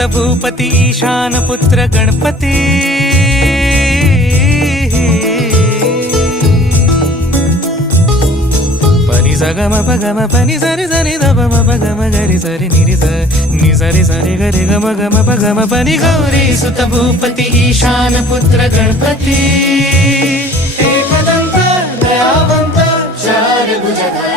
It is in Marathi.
सुत भूपती ईशान पुत्र गणपती पनी सगम पगम पनी सरि सरि दम पगम गरि सरि निरि नि सरि सरि गरि गम गम पगम पनी गौरी सुत भूपती ईशान पुत्र गणपती एकदंत दयावंत चार भुजधारी